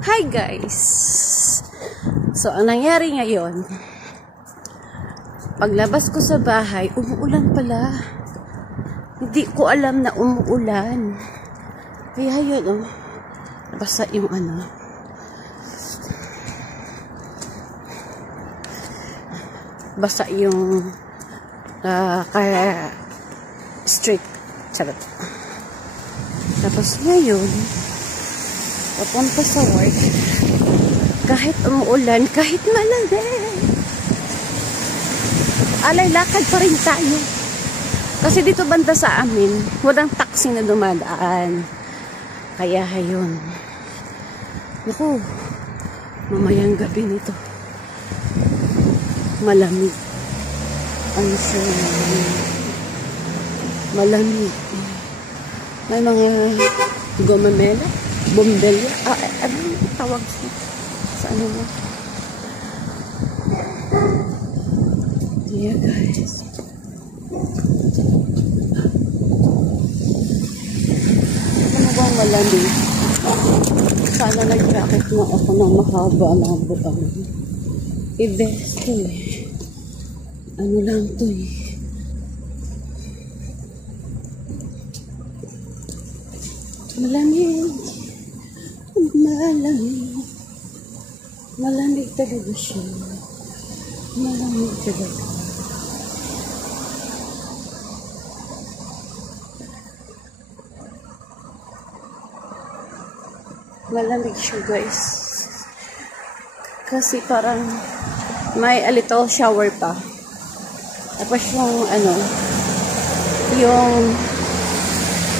Hi guys! So, ang nangyari ngayon, paglabas ko sa bahay, umuulan pala. Hindi ko alam na umuulan. Kaya yun, basa yung basa yung kaya street. Charot. Tapos ngayon, papunta sa work, kahit umuulan, kahit malamig, alay lakad pa rin tayo. Kasi dito banda sa amin, walang taxi na dumadaan. Kaya ayun. Naku, mamayang gabi nito. Malamig. Ang malamig. May mga gomamela. Bombilya. Ano yung tawag sa ano mo? Yeah, guys. Ano bang malamig? Sana nag-jacket na ako ng mahaba ng butang. I-best ko eh. Ano lang to eh. Malamig. Malamig. Malamig talaga siya. Malamig talaga. Malamig siya guys. Kasi parang may a little shower pa. Tapos yung yung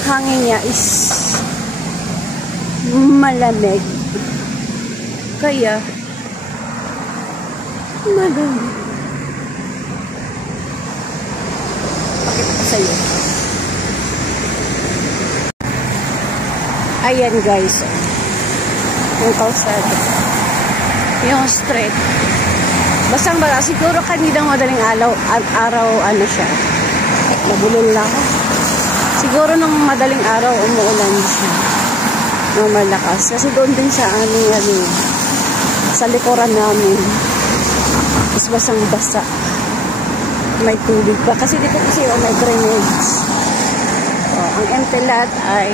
hangin niya is malamig. Kaya malamig. Pakita ko sa'yo. Ayan guys. Yung kalsada. Yung street. Basang-basa. Siguro kaninang madaling araw siya. Nabulol lang. Siguro nung madaling araw umuulan siya. Malakas. Kasi doon din sa aming sa likuran namin. Is basang-basa. May tubig pa. Kasi dito kasi may drainage. Ang empty lot ay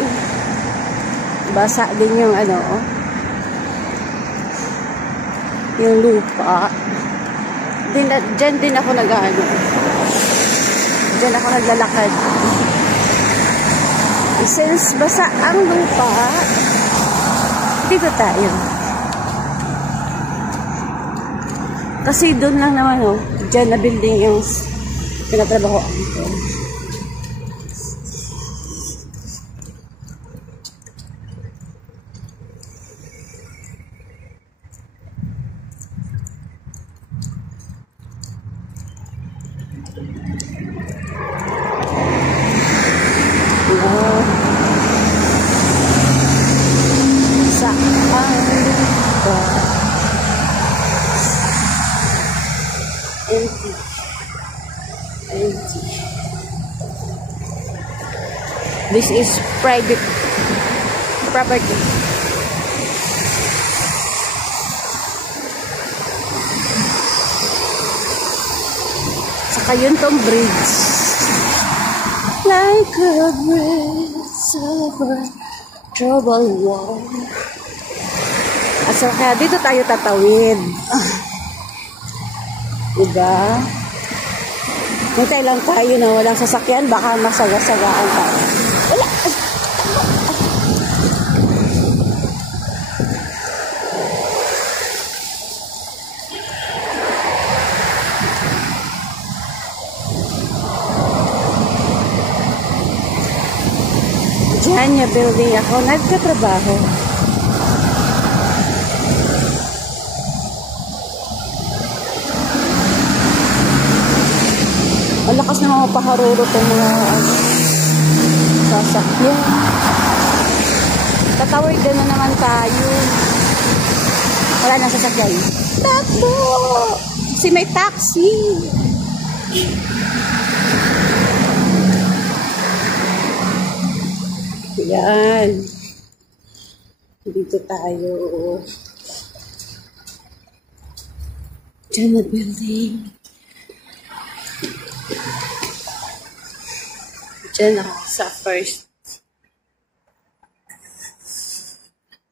basa din yung yung lupa. Diyan din ako diyan ako naglalakad. Since basa ang lupa, dito tayo. Kasi doon lang naman diyan na building yung pinatrabaho ko. Empty. This is private property. Saka yun tong bridge. Like a bridge over troubled water. So kaya dito tayo tatawid. Diba? Hintay lang tayo na walang sasakyan, baka masaga-sagaan tayo. Wala! Diyan yung building ako nagkatrabaho. Ang lakas ng mga paharuro itong mga sasakyan. Tatawid na naman tayo. Wala na sasakyan. Takbo! Kasi may taxi. Yan. Dito tayo. Diyan na building. Diyan ako sa first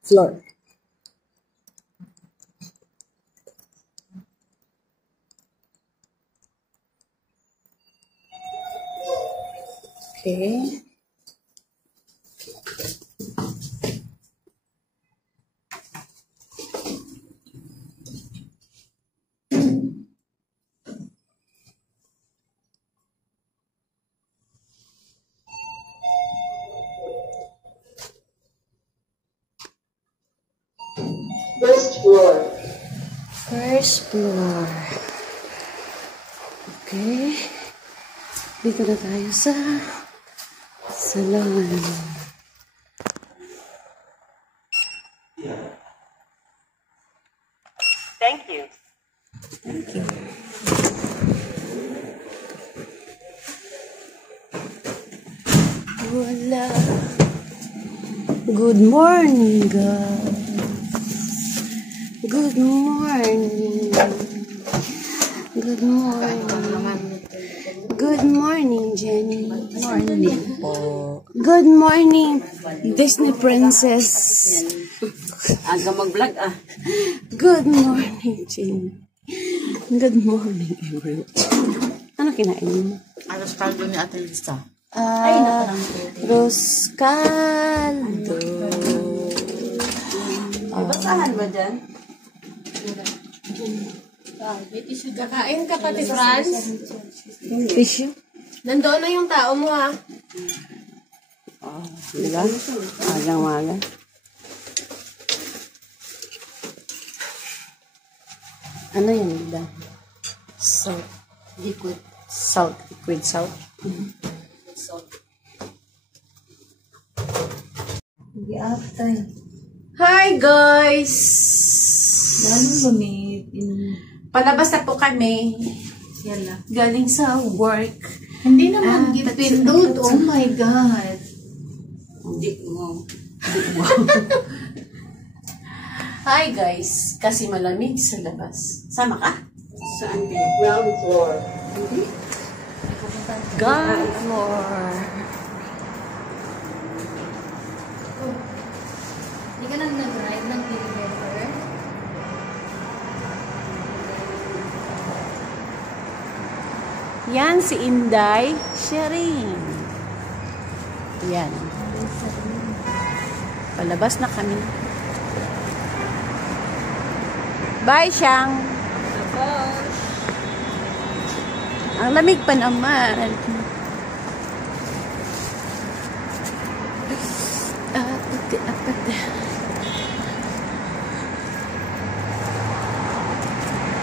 floor. Okay. First floor. First floor. Okay. Dito na tayo sa salon. Thank you. Thank you. Wala. Good morning, guys. Good morning. Good morning. Good morning, Jenny. Morning po. Good morning, Disney Princess. Aga mag-vlog ah. Good morning, Jenny. Good morning, everyone. Ano kinain mo? Alas kaldo ni Ate Lisa. Rose caldo. Basahan ba dyan? Kakain ka pati, Franz? Tissue? Nandoon na yung tao mo, ha? Diba? Magang-maga. Ano yun, diba? Salt. Liquid. Salt. Liquid salt. Salt. Hindi after. Hi, guys! Lumit. Palabas na po kami. Yala. Galing sa work. Hindi naman gipindot. Oh my God. Hindi mo. Hi, guys. Kasi malamig sa labas. Sama ka? Saan kayo? Ground floor. Ground floor. Hindi ka nang nag-ride ng elevator? Yan si Inday. Sharing. Yan. Palabas na kami. Bye, Shang. Ang lamig pa naman. Apate.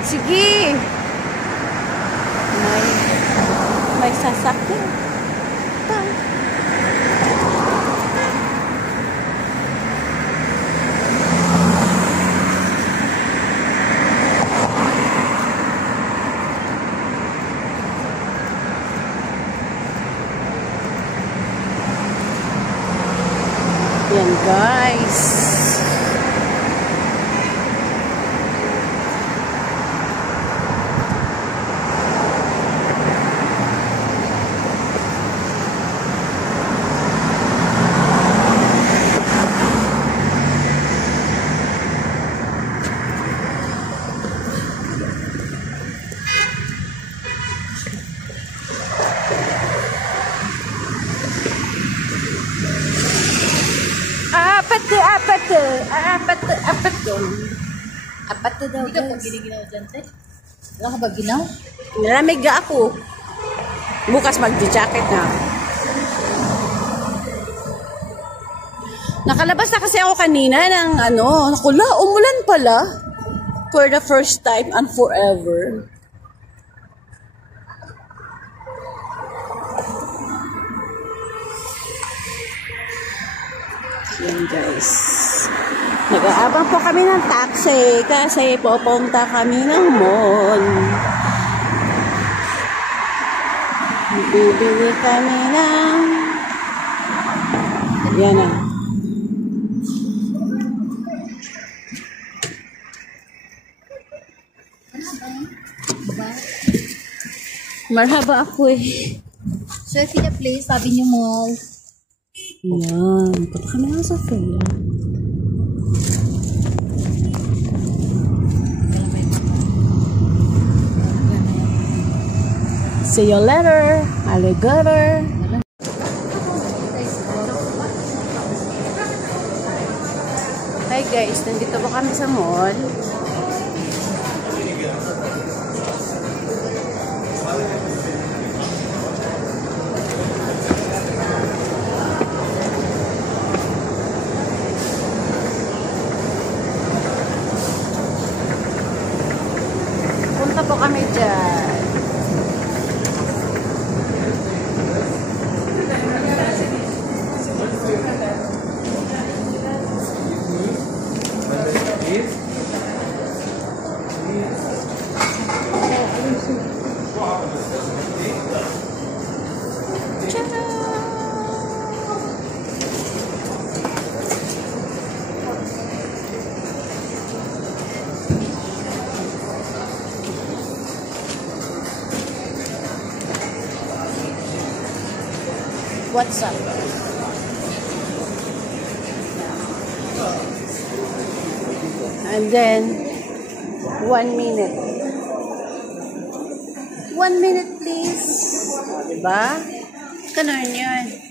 Sige. May sasakyan. Yan, guys. Apat daw, Hindi ka po guys. giniginaw dyan, te? Wala ka ba ginaw? Nalamig ako. Bukas mag-jacket na. Nakalabas na kasi ako kanina ng nakula, umulan pala. For the first time and forever. Yan, guys. Nag-aabang po kami ng taxi kasi pupunta kami ng mall. Bibili kami ng... Yan na. Marhaba ako eh. Sophia Place, sabi niyo mall. Yan. Punta kami nga sa Sophia. See you later, alligator. Hi guys, nandito po kami sa mall. Punta po kami dyan. What's up? And then 1 minute. 1 minute please. O, diba? Ganun yun.